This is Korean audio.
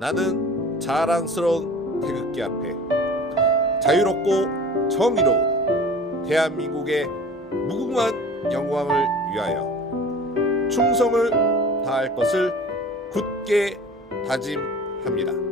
나는 자랑스러운 태극기 앞에 자유롭고 정의로운 대한민국의 무궁한 영광을 위하여 충성을 다할 것을 굳게 다짐합니다.